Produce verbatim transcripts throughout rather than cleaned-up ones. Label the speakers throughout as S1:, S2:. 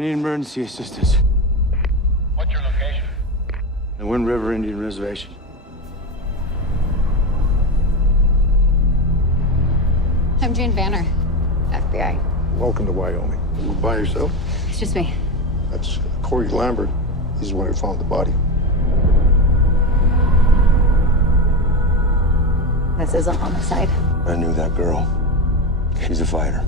S1: need emergency assistance.
S2: What's your location?
S1: The Wind River Indian Reservation.
S3: I'm Jane Banner, F B I.
S4: Welcome to Wyoming. By yourself?
S3: It's just me.
S4: That's Corey Lambert. He's the one who found the body.
S3: This is a homicide.
S1: I knew that girl. She's a fighter.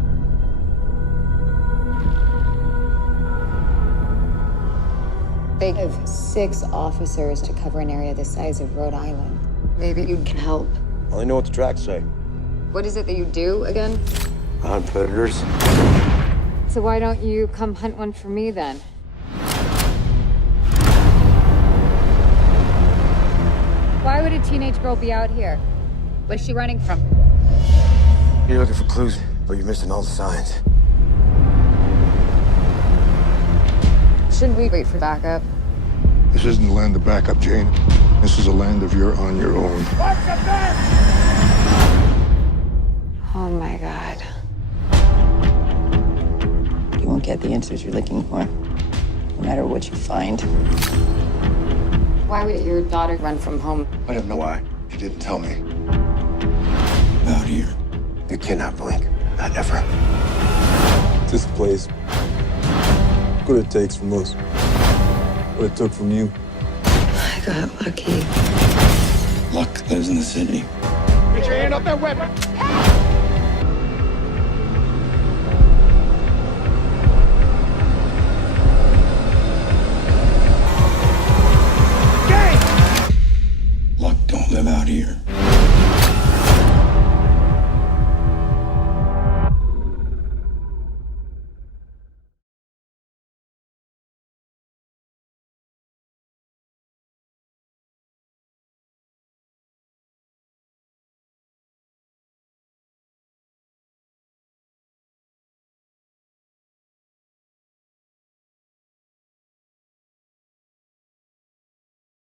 S3: They have six officers to cover an area the size of Rhode Island. Maybe you can help.
S1: I only know what the tracks say.
S3: What is it that you do again?
S1: Hunt predators.
S3: So why don't you come hunt one for me then? Why would a teenage girl be out here? What's she running from?
S1: You're looking for clues, but you're missing all the signs.
S3: Shouldn't we wait for backup?
S4: This isn't the land of backup, Jane. This is a land of you're on your own.
S3: Oh my God.
S5: You won't get the answers you're looking for, no matter what you find.
S3: Why would your daughter run from home?
S4: I don't know why. You didn't tell me.
S1: Out here. You cannot blink. Not ever.
S6: This place, what it takes from us, what it took from you.
S5: I got lucky.
S6: Luck lives in the city.
S4: Get your hand off that weapon!